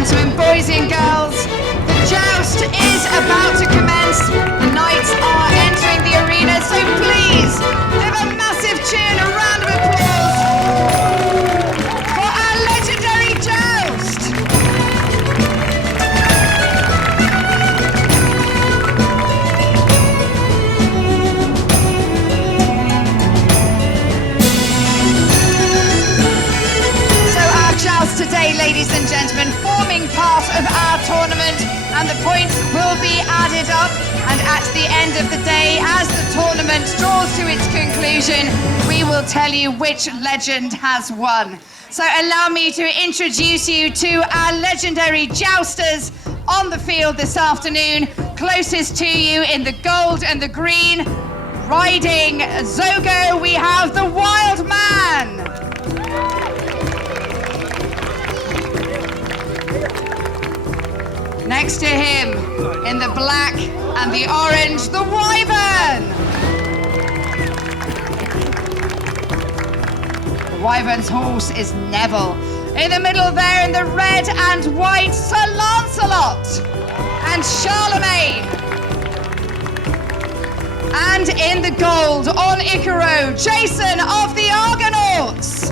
gentlemen, boys and girls, the joust is about to commence. The knights are entering the arena, so please give a massive cheer and a round of applause for our legendary joust. Today, ladies and gentlemen, forming part of our tournament, and the points will be added up, and at the end of the day, as the tournament draws to its conclusion, we will tell you which legend has won. So allow me to introduce you to our legendary jousters on the field this afternoon. Closest to you in the gold and the green, riding Zogo, we have the Wild Man. Next to him, in the black and the orange, the Wyvern. The Wyvern's horse is Neville. In the middle there, in the red and white, Sir Lancelot and Charlemagne. And in the gold, on Icaro, Jason of the Argonauts.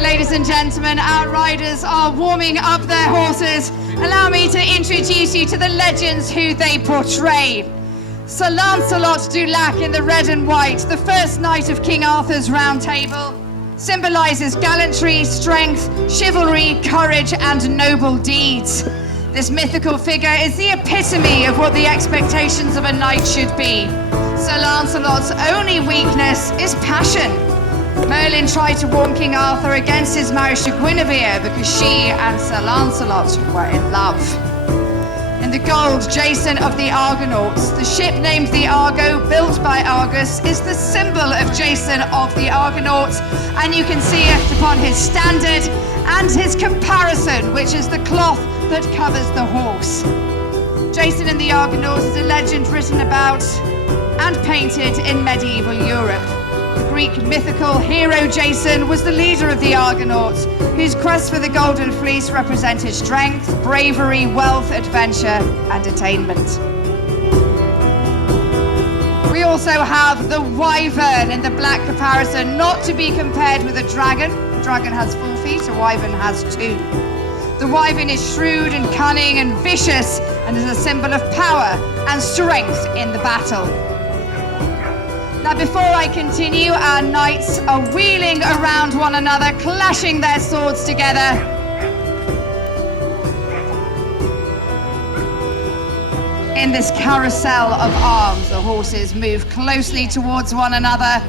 Ladies and gentlemen, our riders are warming up their horses. Allow me to introduce you to the legends who they portray. Sir Lancelot du Lac in the red and white, the first knight of King Arthur's Round Table, symbolises gallantry, strength, chivalry, courage, and noble deeds. This mythical figure is the epitome of what the expectations of a knight should be. Sir Lancelot's only weakness is passion. Merlin tried to warn King Arthur against his marriage to Guinevere because she and Sir Lancelot were in love. In the gold, Jason of the Argonauts, the ship named the Argo, built by Argus, is the symbol of Jason of the Argonauts, and you can see it upon his standard and his caparison, which is the cloth that covers the horse. Jason and the Argonauts is a legend written about and painted in medieval Europe. The Greek mythical hero Jason was the leader of the Argonauts, whose quest for the Golden Fleece represented strength, bravery, wealth, adventure, and attainment. We also have the Wyvern in the black caparison, not to be compared with a dragon. The dragon has 4 feet, a wyvern has 2. The wyvern is shrewd and cunning and vicious, and is a symbol of power and strength in the battle. Now, before I continue, our knights are wheeling around one another, clashing their swords together. In this carousel of arms, the horses move closely towards one another.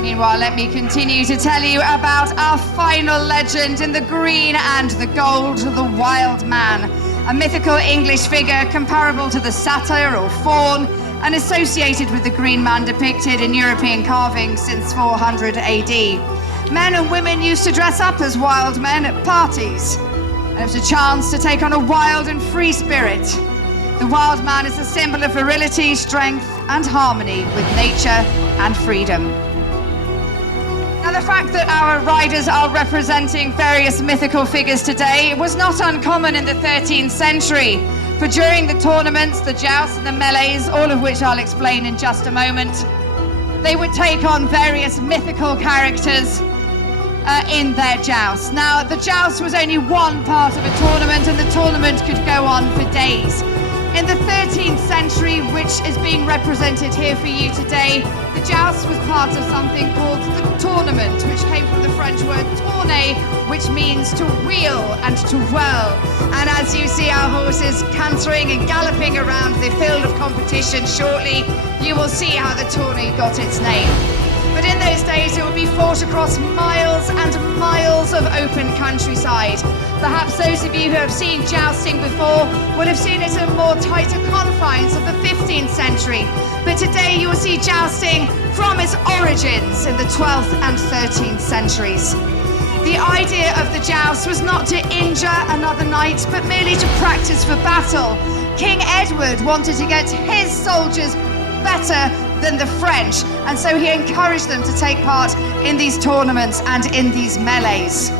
Meanwhile, let me continue to tell you about our final legend in the green and the gold, the Wild Man, a mythical English figure comparable to the satyr or faun and associated with the green man depicted in European carvings since 400 AD. Men and women used to dress up as wild men at parties, and it was a chance to take on a wild and free spirit. The Wild Man is a symbol of virility, strength, and harmony with nature and freedom. Now, the fact that our riders are representing various mythical figures today was not uncommon in the 13th century, for during the tournaments, the jousts and the melees, all of which I'll explain in just a moment, they would take on various mythical characters in their jousts. Now, the joust was only one part of a tournament, and the tournament could go on for days. In the 13th century, which is being represented here for you today, the joust was part of something called the tournament, which came from the French word tourner, which means to wheel and to whirl. And as you see our horses cantering and galloping around the field of competition shortly, you will see how the tourney got its name. But in those days, it would be fought across miles and miles of open countryside. Perhaps those of you who have seen jousting before would have seen it in more tighter confines of the 15th century. But today you will see jousting from its origins in the 12th and 13th centuries. The idea of the joust was not to injure another knight, but merely to practice for battle. King Edward wanted to get his soldiers better than the French, and so he encouraged them to take part in these tournaments and in these melees.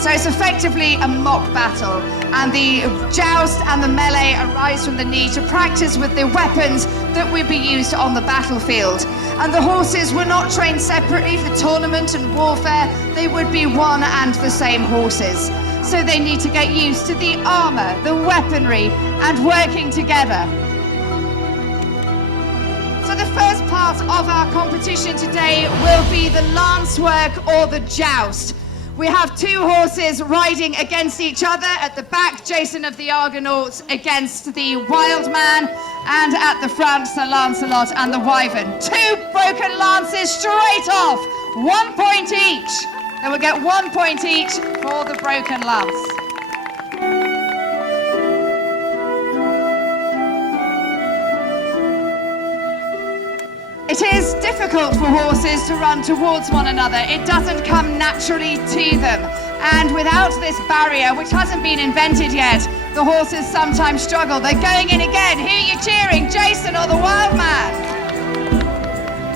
So it's effectively a mock battle, and the joust and the melee arise from the need to practice with the weapons that would be used on the battlefield. And the horses were not trained separately for tournament and warfare, they would be one and the same horses. So they need to get used to the armour, the weaponry, and working together. So the first part of our competition today will be the lance work or the joust. We have two horses riding against each other. At the back, Jason of the Argonauts against the Wild Man, and at the front, Sir Lancelot and the Wyvern. Two broken lances straight off, 1 point each. They will get 1 point each for the broken lance. It is difficult for horses to run towards one another. It doesn't come naturally to them. And without this barrier, which hasn't been invented yet, the horses sometimes struggle. They're going in again. Who are you cheering, Jason or the Wild Man?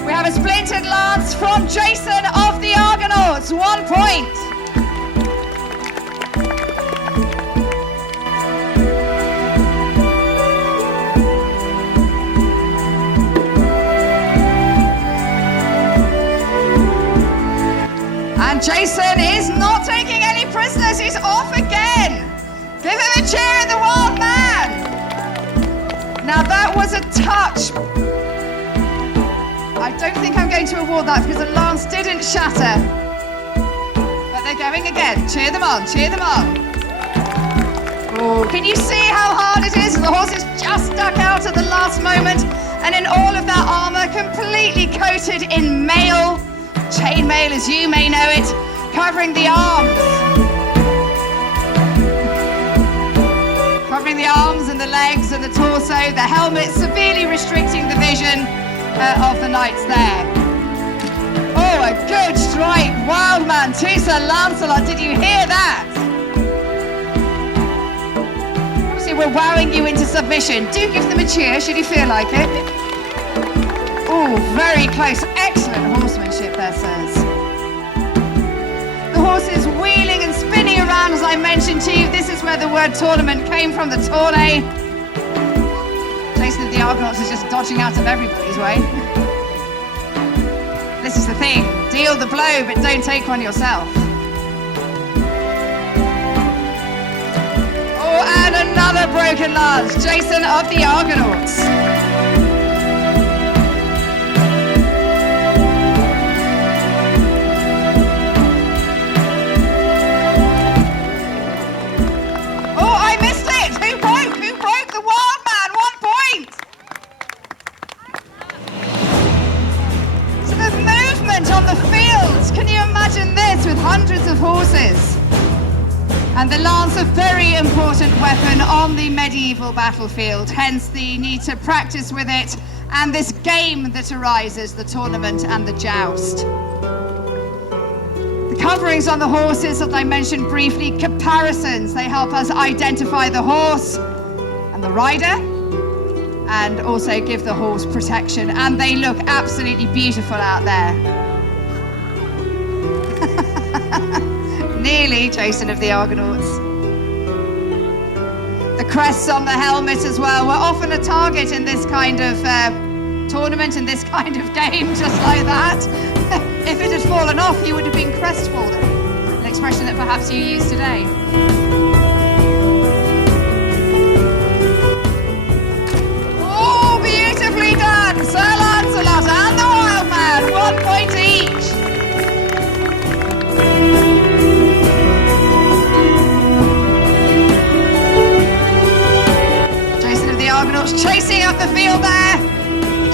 We have a splintered lance from Jason of the Argonauts, 1 point. And Jason is not taking any prisoners, he's off again. Give him a cheer in the Wild Man. Now that was a touch. I don't think I'm going to award that because the lance didn't shatter. But they're going again. Cheer them on, cheer them on. Oh, can you see how hard it is? The horse is just stuck out at the last moment, and in all of that armour, completely coated in mail. Chainmail, as you may know it, covering the arms. Covering the arms and the legs and the torso, the helmet severely restricting the vision of the knights there. Oh, a good strike, Wild Man to Sir Lancelot, did you hear that? Obviously we're wowing you into submission. Do give them a cheer, should you feel like it. Oh, very close. Excellent horsemanship there, sirs. The horse is wheeling and spinning around, as I mentioned to you. This is where the word tournament came from, the tourney. Jason of the Argonauts is just dodging out of everybody's way. This is the thing. Deal the blow, but don't take one yourself. Oh, and another broken lance. Jason of the Argonauts. With hundreds of horses. And the lance, a very important weapon on the medieval battlefield, hence the need to practice with it and this game that arises, the tournament and the joust. The coverings on the horses that I mentioned briefly, caparisons, they help us identify the horse and the rider and also give the horse protection, and they look absolutely beautiful out there. Nearly, Jason of the Argonauts. The crests on the helmet as well were often a target in this kind of tournament, in this kind of game, just like that. If it had fallen off, he would have been crestfallen, an expression that perhaps you use today. Oh, beautifully done! Sir Lancelot and the Wild Man, 1 point each.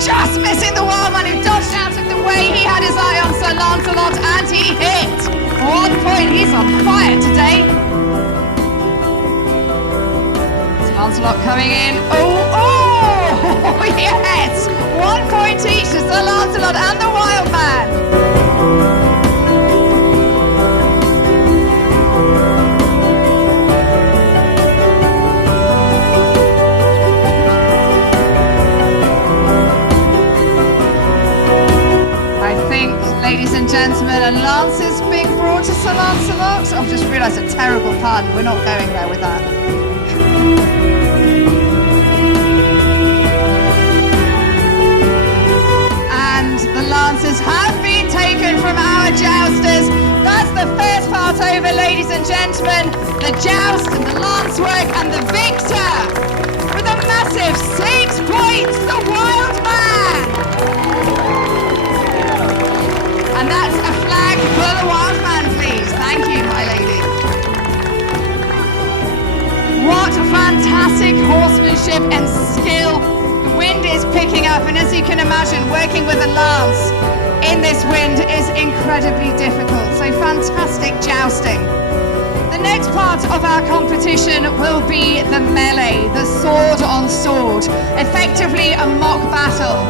just missing the wild man who dodged out of the way. He had his eye on Sir Lancelot and he hit. 1 point, he's on fire today. Sir Lancelot coming in. Oh, yes. 1 point each to Sir Lancelot and the wild man. Ladies and gentlemen, a lance is being brought to Sir Lancelot. I've just realised a terrible pun. We're not going there with that. And the lances have been taken from our jousters. That's the first part over, ladies and gentlemen. The joust and the lance work and the victor with a massive 6 points, the wild man. And that's a flag for the wild man, please. Thank you, my lady. What fantastic horsemanship and skill. The wind is picking up, and as you can imagine, working with a lance in this wind is incredibly difficult. So fantastic jousting. The next part of our competition will be the melee, the sword on sword, effectively a mock battle.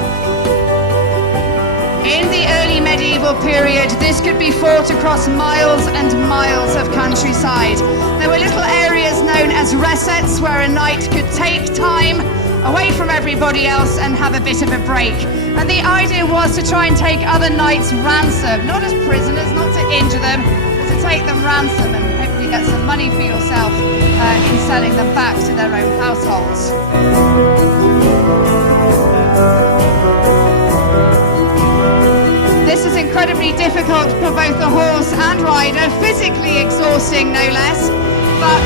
In the early medieval period, this could be fought across miles and miles of countryside. There were little areas known as resets where a knight could take time away from everybody else and have a bit of a break. And the idea was to try and take other knights ransom, not as prisoners, not to injure them, but to take them ransom and hopefully get some money for yourself in selling them back to their own households. This is incredibly difficult for both the horse and rider, physically exhausting no less, but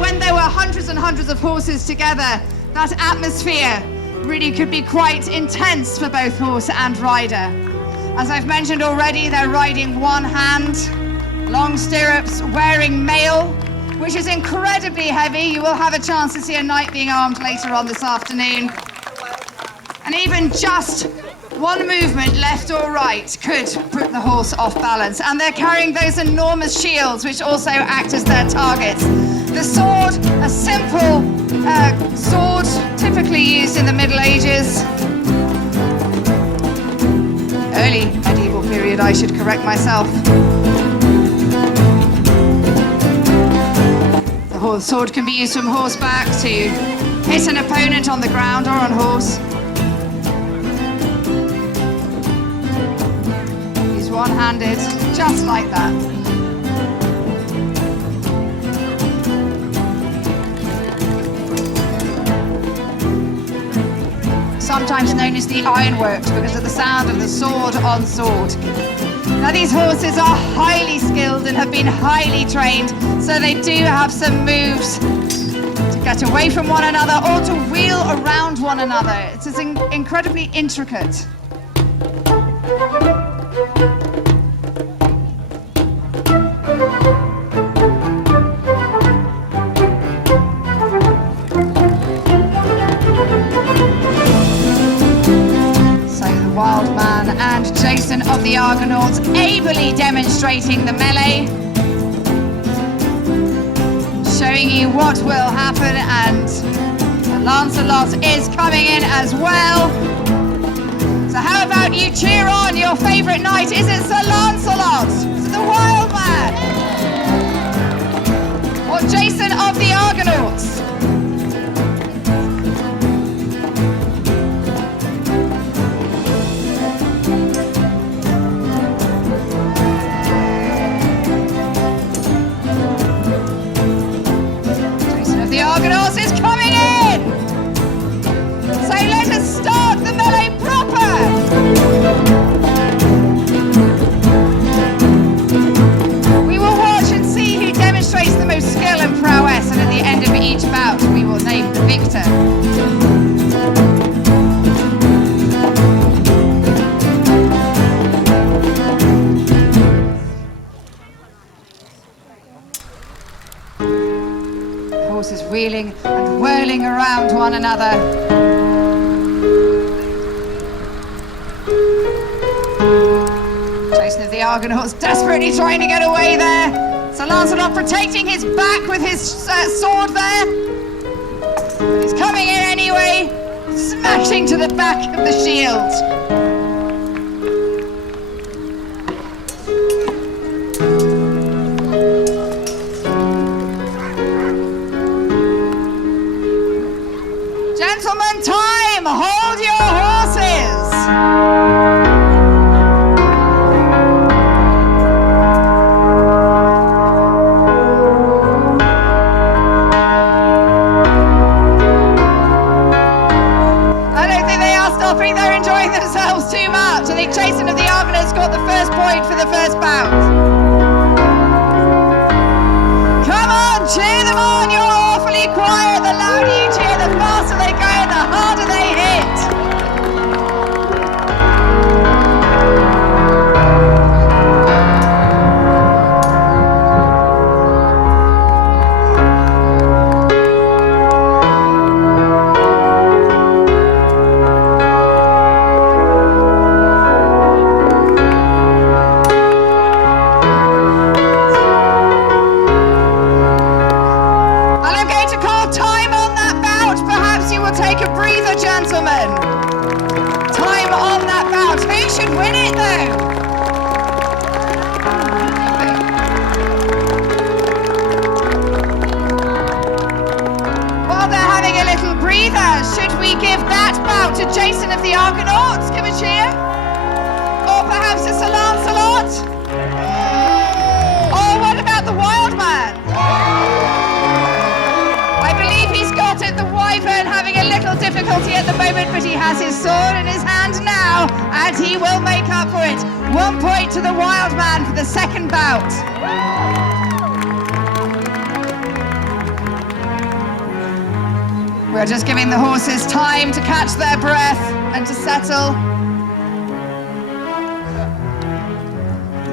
when there were hundreds and hundreds of horses together, that atmosphere really could be quite intense for both horse and rider. As I've mentioned already, they're riding one hand, long stirrups, wearing mail, which is incredibly heavy. You will have a chance to see a knight being armed later on this afternoon. And even just one movement left or right could put the horse off balance. And they're carrying those enormous shields which also act as their targets. The sword, a simple sword typically used in the Middle Ages. Early medieval period, I should correct myself. The sword can be used from horseback to hit an opponent on the ground or on horse. One-handed, just like that. Sometimes known as the ironworks because of the sound of the sword on sword. Now these horses are highly skilled and have been highly trained, so they do have some moves to get away from one another or to wheel around one another. It's incredibly intricate. Wild Man and Jason of the Argonauts ably demonstrating the melee, showing you what will happen, and Lancelot is coming in as well. So how about you cheer on your favourite knight? Is it Sir Lancelot? Is it the Wild Man? Or Jason of the Argonauts? The Argonauts is coming in! So let us start the melee proper! We will watch and see who demonstrates the most skill and prowess, and at the end of each bout we will name the victor. Horses wheeling and whirling around one another. Jason of the Argonauts desperately trying to get away there. Sir Lancelot protecting his back with his sword there. But he's coming in anyway, smashing to the back of the shield. Gentlemen, time! Hold your horses! I don't think they are stopping, they're enjoying themselves too much. I think Jason of the Argonauts got the first point for the first bout. Come on, cheer them on, you're awfully quiet. The louder you cheer, the faster they go, the harder they hit. Take a breather, gentlemen. Time on that bout. Who should win it, though? While they're having a little breather, should we give that bout to Jason of the Argonauts? Give a cheer. Or perhaps to Sir Lancelot? Or what about the Wild Man? I believe he's got it. The Wyvern having a little difficulty at the moment, but he has his sword in his hand now, and he will make up for it. 1 point to the Wild Man for the second bout. We're just giving the horses time to catch their breath and to settle.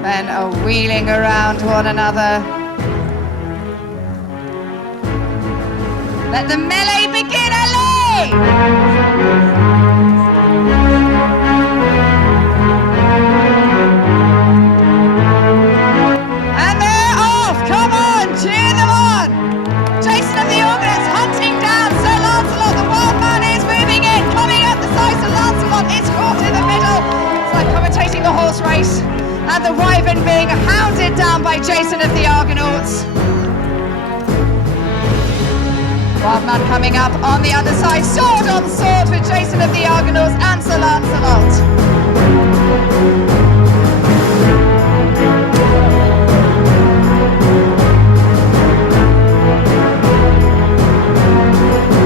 Men are wheeling around one another. Let the melee begin, allez! And they're off! Come on, cheer them on! Jason of the Argonauts hunting down Sir Lancelot. The Wild Man is moving in, coming up the side. Sir Lancelot is caught in the middle. It's like commentating the horse race. And the Wyvern being hounded down by Jason of the Argonauts. Wild Man coming up on the other side, sword on sword for Jason of the Argonauts and Sir Lancelot.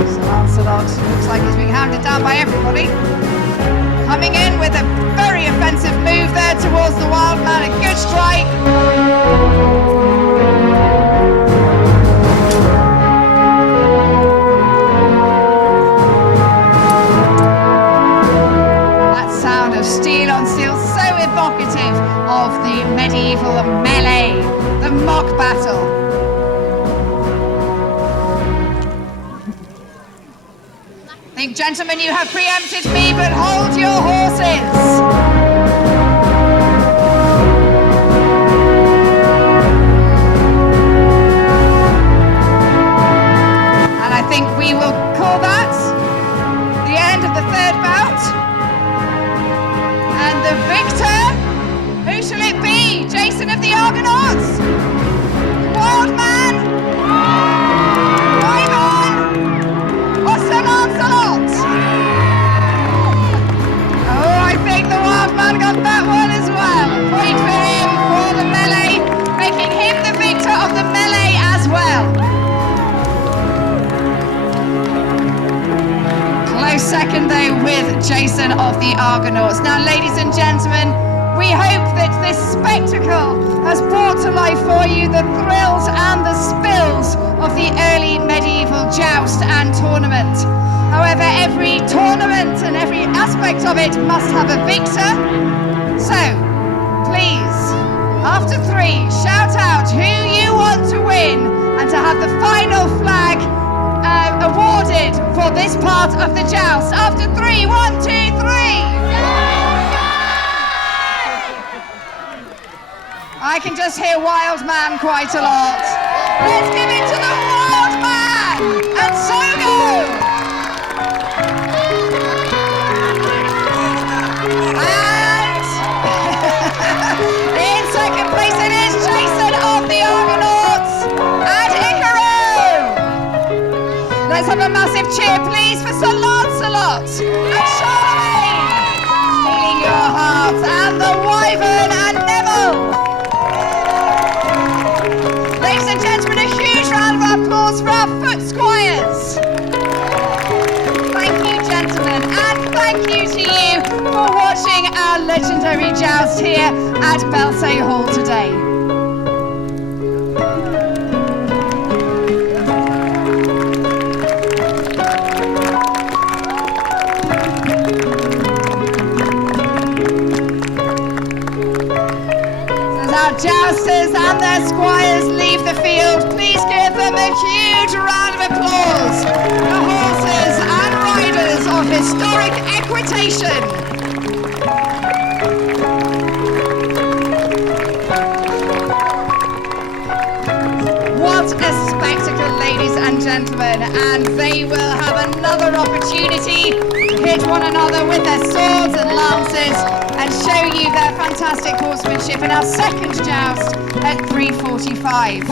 Sir Lancelot looks like he's being hounded down by everybody. Coming in with a very offensive move there towards the Wild Man, a good strike. Steel on steel, so evocative of the medieval melee, the mock battle. I think, gentlemen, you have preempted me, but hold your horses. And I think we will call that the end of the third bout. And the victor, who shall it be? Jason of the Argonauts? Wild Man? Wyvern? Or Sir Lancelot? Oh, I think the Wild Man got that one as well. A point for him for the melee, making him the victor of the melee as well. Close second though with Jason of the Argonauts. Now, ladies and gentlemen, we hope that this spectacle has brought to life for you the thrills and the spills of the early medieval joust and tournament. However, every tournament and every aspect of it must have a victor. So, please, after 3, shout out who you want to win and to have the final flag awarded for this part of the joust. After 3, 1, 2, 3. I can just hear Wild Man quite a lot. Let's give it to the Wild Man and Sogo. And in second place it is Jason of the Argonauts and Icaro. Let's have a massive cheer please for Sir Lancelot and Charlemagne, stealing your hearts, and the Wyvern and Neville. Ladies and gentlemen, a huge round of applause for our foot squires. Thank you, gentlemen, and thank you to you for watching our legendary joust here at Belsay Hall today. Our jousters and their squires leave the field. Please give them a huge round of applause. The horses and riders of historic equitation. What a spectacle, ladies and gentlemen, and they will have another opportunity to hit one another with their swords and lances and show you their fantastic horsemanship in our second joust at 3:45.